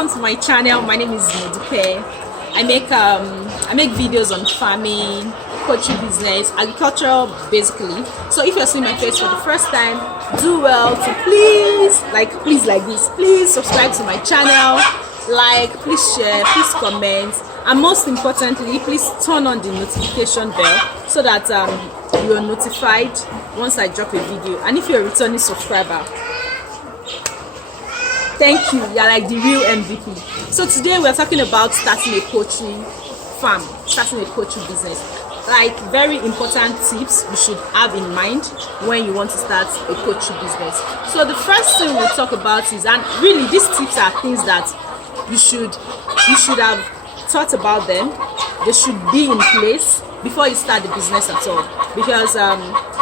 welcome to my channel. My name is Modupe. I make videos on farming, poultry business, agriculture basically. So if you're seeing my face for the first time, do well to please subscribe to my channel, please share, please comment, and most importantly, please turn on the notification bell so that you are notified once I drop a video. And if you're a returning subscriber, thank you, you're like the real MVP. So today we're talking about starting a poultry farm, starting a poultry business. Like very important tips you should have in mind when you want to start a poultry business. So the first thing we'll talk about is, and really these tips are things that you should have thought about them. They should be in place before you start the business at all. Because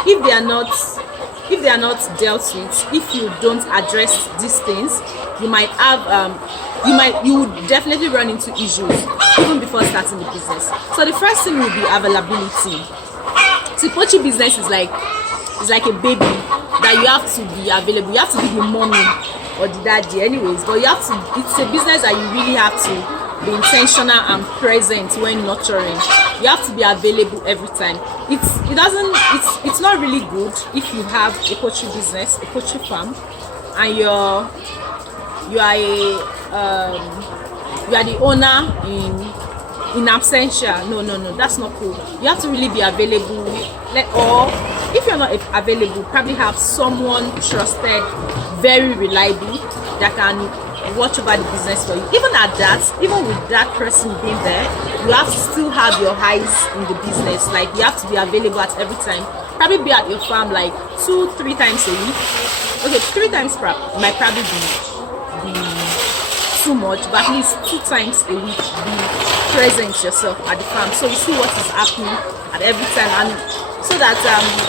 if they are not dealt with, if you don't address these things, you might have you would definitely run into issues even before starting the business. So the first thing will be availability. See, poultry business is like a baby that you have to be available. You have to give the mommy or the daddy anyways, but it's a business that you really have to be intentional and present when nurturing. You have to be available every time. It's not really good if you have a poultry business, a poultry farm, and you are the owner in absentia. No, that's not cool. You have to really be available. Or if you're not available, probably have someone trusted, very reliable, that can watch over the business for you. Even with that person being there, you have to still have your eyes in the business. Like you have to be available at every time. Probably be at your farm like 2-3 times a week. Okay, 3 times might probably be too much, but at least 2 times a week be present yourself at the farm, so you see what is happening at every time, and so that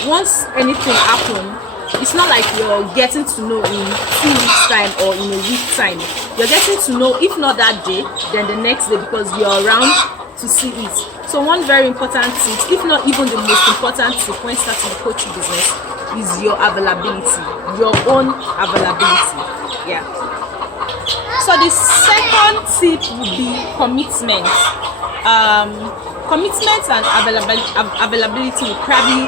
once anything happens, it's not like you're getting to know in 2 weeks time or in a week time. You're getting to know, if not that day, then the next day, because you're around to see it. So one very important tip, if not even the most important tip when starting a poultry business, is your availability, your own availability. Yeah. So the second tip would be commitment. Commitment and availability will probably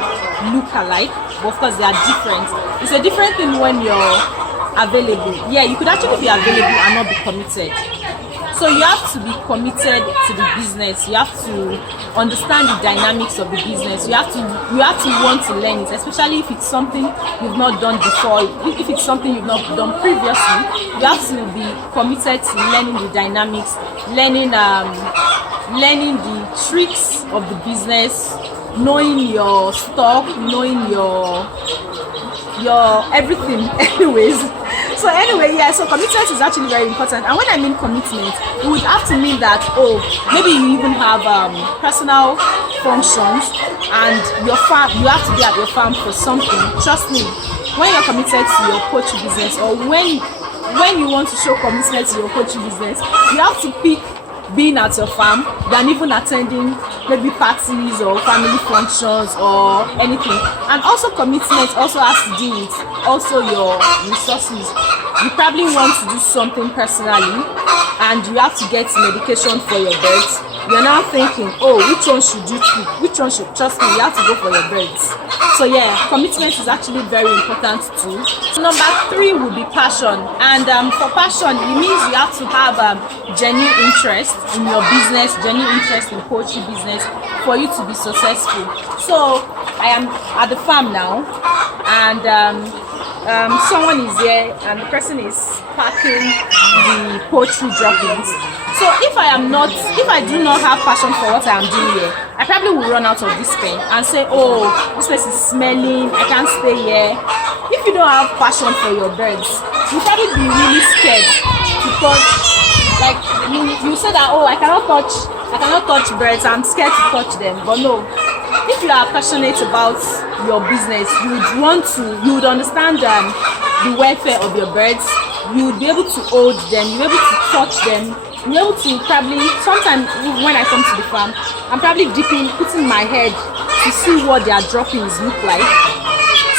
look alike, but of course they are different. It's a different thing when you're available. Yeah, you could actually be available and not be committed. So you have to be committed to the business. You have to understand the dynamics of the business. You have to want to learn it, especially if it's something you've not done before. If it's something you've not done previously, you have to be committed to learning the dynamics, learning the tricks of the business, knowing your stock, knowing your everything. So commitment is actually very important. And when I mean commitment, it would have to mean that, maybe you even have personal functions and your farm, you have to be at your farm for something. Trust me, when you're committed to your poultry business, or when you want to show commitment to your poultry business, you have to pick being at your farm than even attending maybe parties or family functions or anything. And also commitment also has to do with also your resources. You probably want to do something personally and you have to get medication for your birds. You're now thinking, which one should you treat? Which one should, trust me, you have to go for your birds. So yeah, commitment is actually very important too. Number 3 would be passion. And for passion, it means you have to have genuine interest in your business, genuine interest in poultry business for you to be successful. So I am at the farm now, and someone is here and the person is packing the poultry droppings. So if I do not have passion for what I am doing here, I probably will run out of this pen and say, this place is smelling, I can't stay here. If you don't have passion for your birds, you'll probably be really scared to touch. Like you say that, I cannot touch birds, I'm scared to touch them. But no, if you are passionate about your business, you would understand the welfare of your birds. You would be able to hold them, you'll be able to touch them, you'll be able to probably, sometimes when I come to the farm, I'm probably putting my head to see what their droppings look like.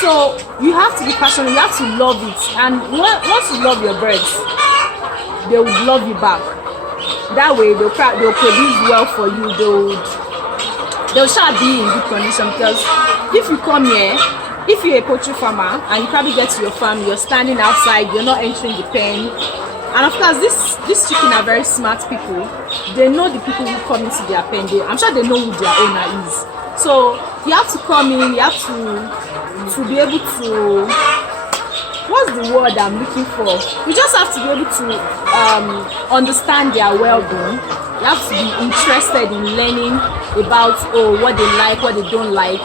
So you have to be passionate, you have to love it. And once you love your birds, they would love you back. That way they'll produce well for you. They'll start be in good condition, because if you come here, if you're a poultry farmer and you probably get to your farm, you're standing outside, you're not entering the pen. And of course, these chicken are very smart people. They know the people who come into their pen. I'm sure they know who their owner is. So you have to come in, you have to be able to, what's the word I'm looking for? You just have to be able to understand their well-being. You have to be interested in learning about what they like, what they don't like,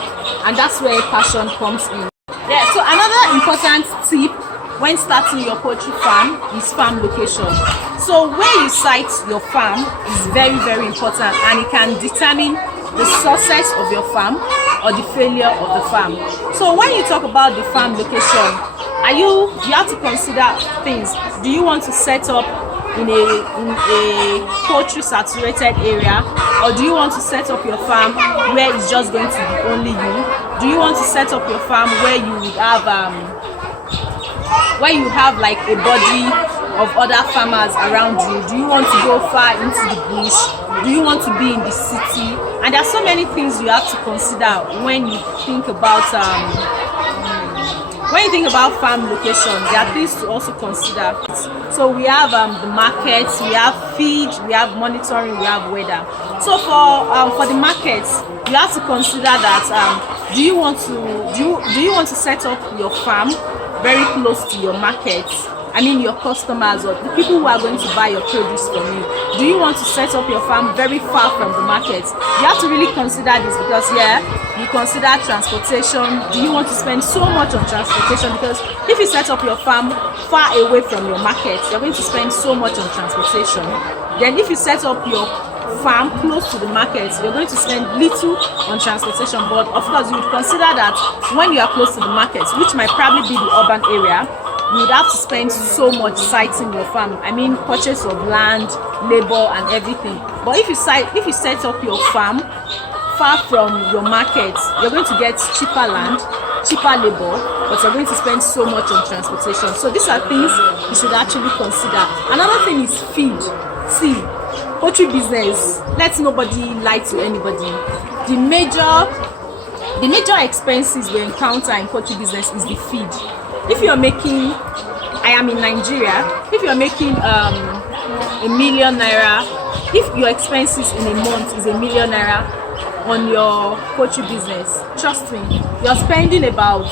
and that's where passion comes in. Yeah. So another important tip when starting your poultry farm is farm location. So where you site your farm is very, very important, and it can determine the success of your farm or the failure of the farm. So when you talk about the farm location, you have to consider things. Do you want to set up in a poultry saturated area, or do you want to set up your farm where it's just going to be only you? Do you want to set up your farm where you would have like a body of other farmers around you? Do you want to go far into the bush? Do you want to be in the city? And there are so many things you have to consider when you think about farm location. There are things to also consider. So we have the markets, we have feed, we have monitoring, we have weather. So for the markets, you have to consider that do you want to set up your farm very close to your markets? I mean your customers or the people who are going to buy your produce from you. Do you want to set up your farm very far from the markets? You have to really consider this, because you consider transportation. Do you want to spend so much on transportation? Because if you set up your farm far away from your markets, you're going to spend so much on transportation. Then if you set up your farm close to the markets, you're going to spend little on transportation. But of course, you would consider that when you are close to the markets, which might probably be the urban area, you would have to spend so much siting your farm. I mean, purchase of land, labor, and everything. But if you set up your farm far from your markets, you're going to get cheaper land, cheaper labor, but you're going to spend so much on transportation. So these are things you should actually consider. Another thing is feed. See, poultry business, let nobody lie to anybody. The major expenses we encounter in poultry business is the feed. If you're making, I am in Nigeria, if you're making ₦1 million, if your expenses in a month is ₦1 million on your poultry business, trust me, you're spending about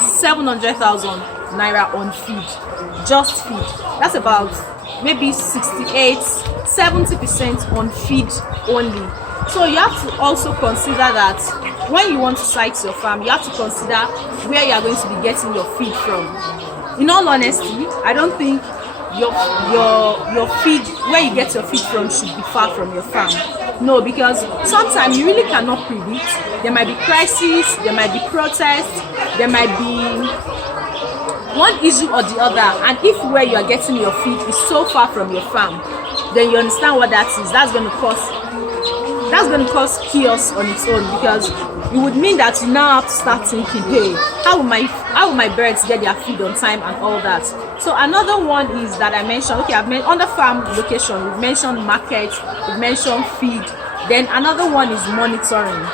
700,000 naira on feed, just feed. That's about maybe 70% on feed only. So you have to also consider that when you want to site your farm, you have to consider where you are going to be getting your feed from. In all honesty, I don't think your feed, where you get your feed from, should be far from your farm. No, because sometimes you really cannot predict. There might be crises, there might be protests, there might be one issue or the other, and if where you are getting your feed is so far from your farm, then you understand what that is. That's going to cause chaos on its own, because it would mean that you now have to start thinking, hey, how will my birds get their feed on time and all that. So another one is that I mentioned, okay, I've mentioned under farm location, we've mentioned market, we've mentioned feed. Then another one is monitoring,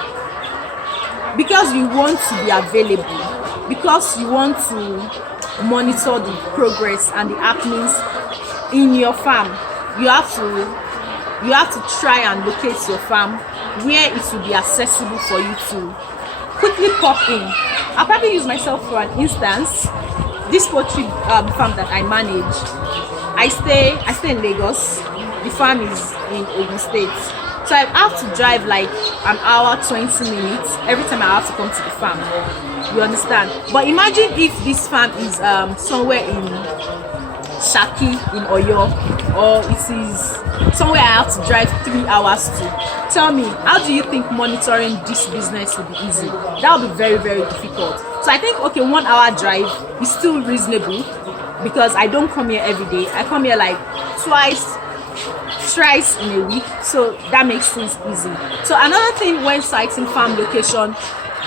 because you want to be available, because you want to monitor the progress and the happenings in your farm. You have to try and locate your farm where it will be accessible for you to quickly pop in. I'll probably use myself for an instance. This poultry farm that I manage, I stay in Lagos. The farm is in Ogun State. So I have to drive like an hour, 20 minutes every time I have to come to the farm. You understand? But imagine if this farm is somewhere in Shaki in Oyo, or it is somewhere I have to drive 3 hours to. Tell me, how do you think monitoring this business will be easy? That will be very, very difficult. So I think, okay, 1 hour drive is still reasonable, because I don't come here every day. I come here like thrice in a week, so that makes things easy. So another thing when siting farm location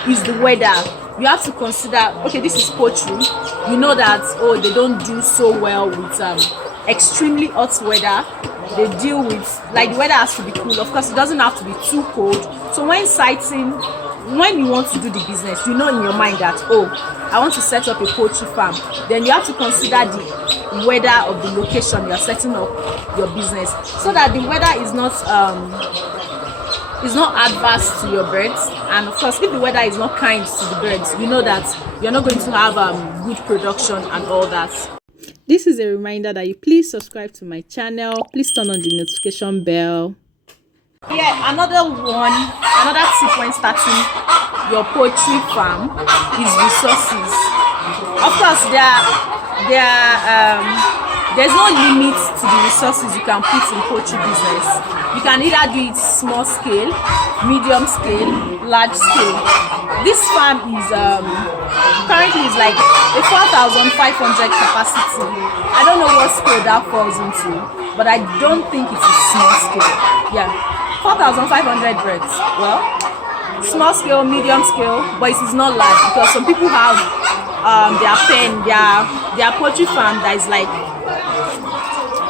is the weather. You have to consider, okay, this is poultry. You know that, oh, they don't do so well with extremely hot weather. They deal with, like, the weather has to be cool. Of course, it doesn't have to be too cold. So when siting, when you want to do the business, you know in your mind that, oh, I want to set up a poultry farm, then you have to consider the weather of the location you're setting up your business, so that the weather is not adverse to your birds. And of course, if the weather is not kind to the birds, you know that you're not going to have good production and all that. This is a reminder that you please subscribe to my channel. Please turn on the notification bell. Yeah, another tip when starting your poultry farm is resources. Of course, there's no limit to the resources you can put in poultry business. You can either do it small scale, medium scale, large scale. This farm is currently is like a 4,500 capacity. I don't know what scale that falls into, but I don't think it is small scale. Yeah, 4,500 birds. Well, small scale, medium scale, but it is not large, because some people have their poultry farm that is like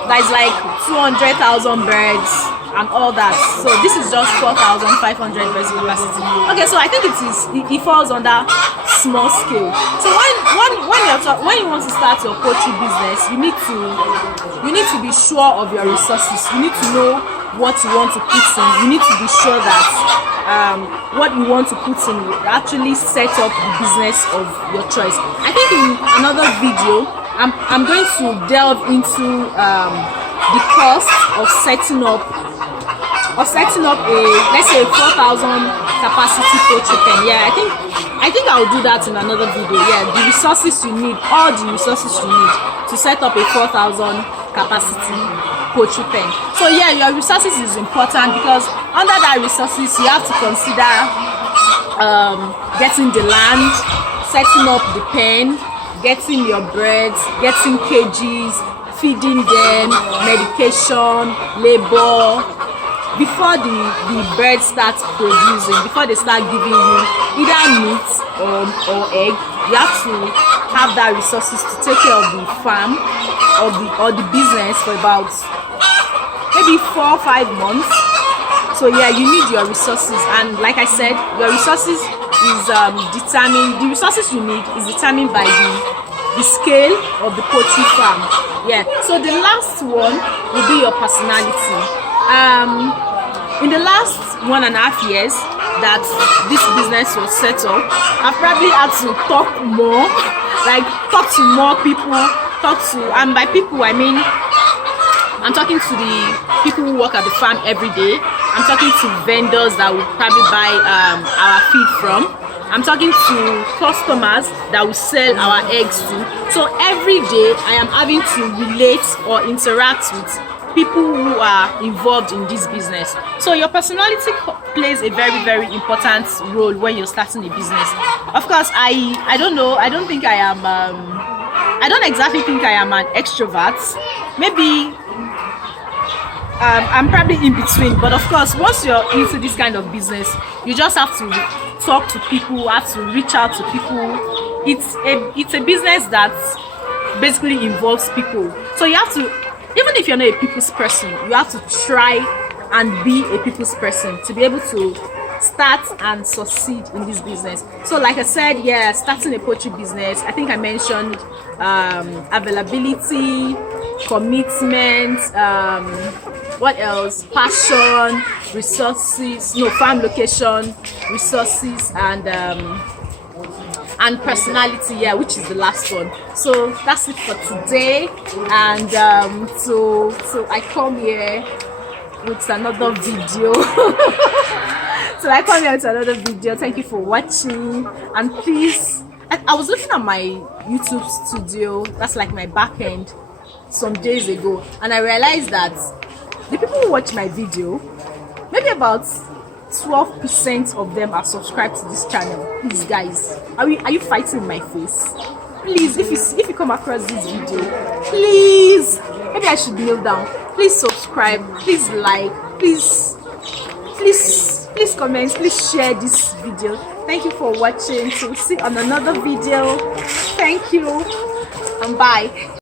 200,000 birds and all that. So this is just 4,500 birds capacity. Okay, so I think it falls under small scale. So when you want to start your poultry business, you need to be sure of your resources. You need to know what you want to put in. You need to be sure that what you want to put in will actually set up the business of your choice. I think in another video I'm going to delve into the cost of setting up a, let's say, 4,000 capacity poultry pen. Yeah, I think I'll do that in another video. Yeah, the resources you need, all the resources you need to set up a 4,000 capacity poultry pen. So yeah, your resources is important, because under that resources you have to consider getting the land, setting up the pen, getting your birds, getting cages, feeding them, medication, labor. Before the birds start producing, before they start giving you either meat or egg, you have to have that resources to take care of the farm or the business for about maybe 4 or 5 months. So yeah, you need your resources, and like I said, your resources is determined. The resources you need is determined by the scale of the poultry farm. Yeah. So the last one will be your personality. In the last 1.5 years that this business was set up, I've probably had to talk more, like talk to more people, and by people I mean I'm talking to the people who work at the farm every day. I'm talking to vendors that will probably buy our feed from. I'm talking to customers that will sell our eggs to. So every day I am having to relate or interact with people who are involved in this business. So your personality plays a very, very important role when you're starting a business. Of course, I don't know, I don't think I am I don't exactly think I am an extrovert. Maybe I'm probably in between, but of course, once you're into this kind of business, you just have to talk to people, have to reach out to people. It's a business that basically involves people. So you have to, even if you're not a people's person, you have to try and be a people's person to be able to start and succeed in this business. So like I said, yeah, starting a poultry business, I think I mentioned availability, commitment, what else, passion, resources, farm location, resources, and personality, yeah, which is the last one. So that's it for today, and so I come here with another video. Thank you for watching, and please, I was looking at my YouTube studio, that's like my back end, some days ago, and I realized that the people who watch my video, maybe about 12% of them are subscribed to this channel. Please guys, are you fighting in my face? Please, if you come across this video, please, maybe I should kneel down. Please subscribe, please like, please comment, please share this video. Thank you for watching. So see you on another video. Thank you and bye.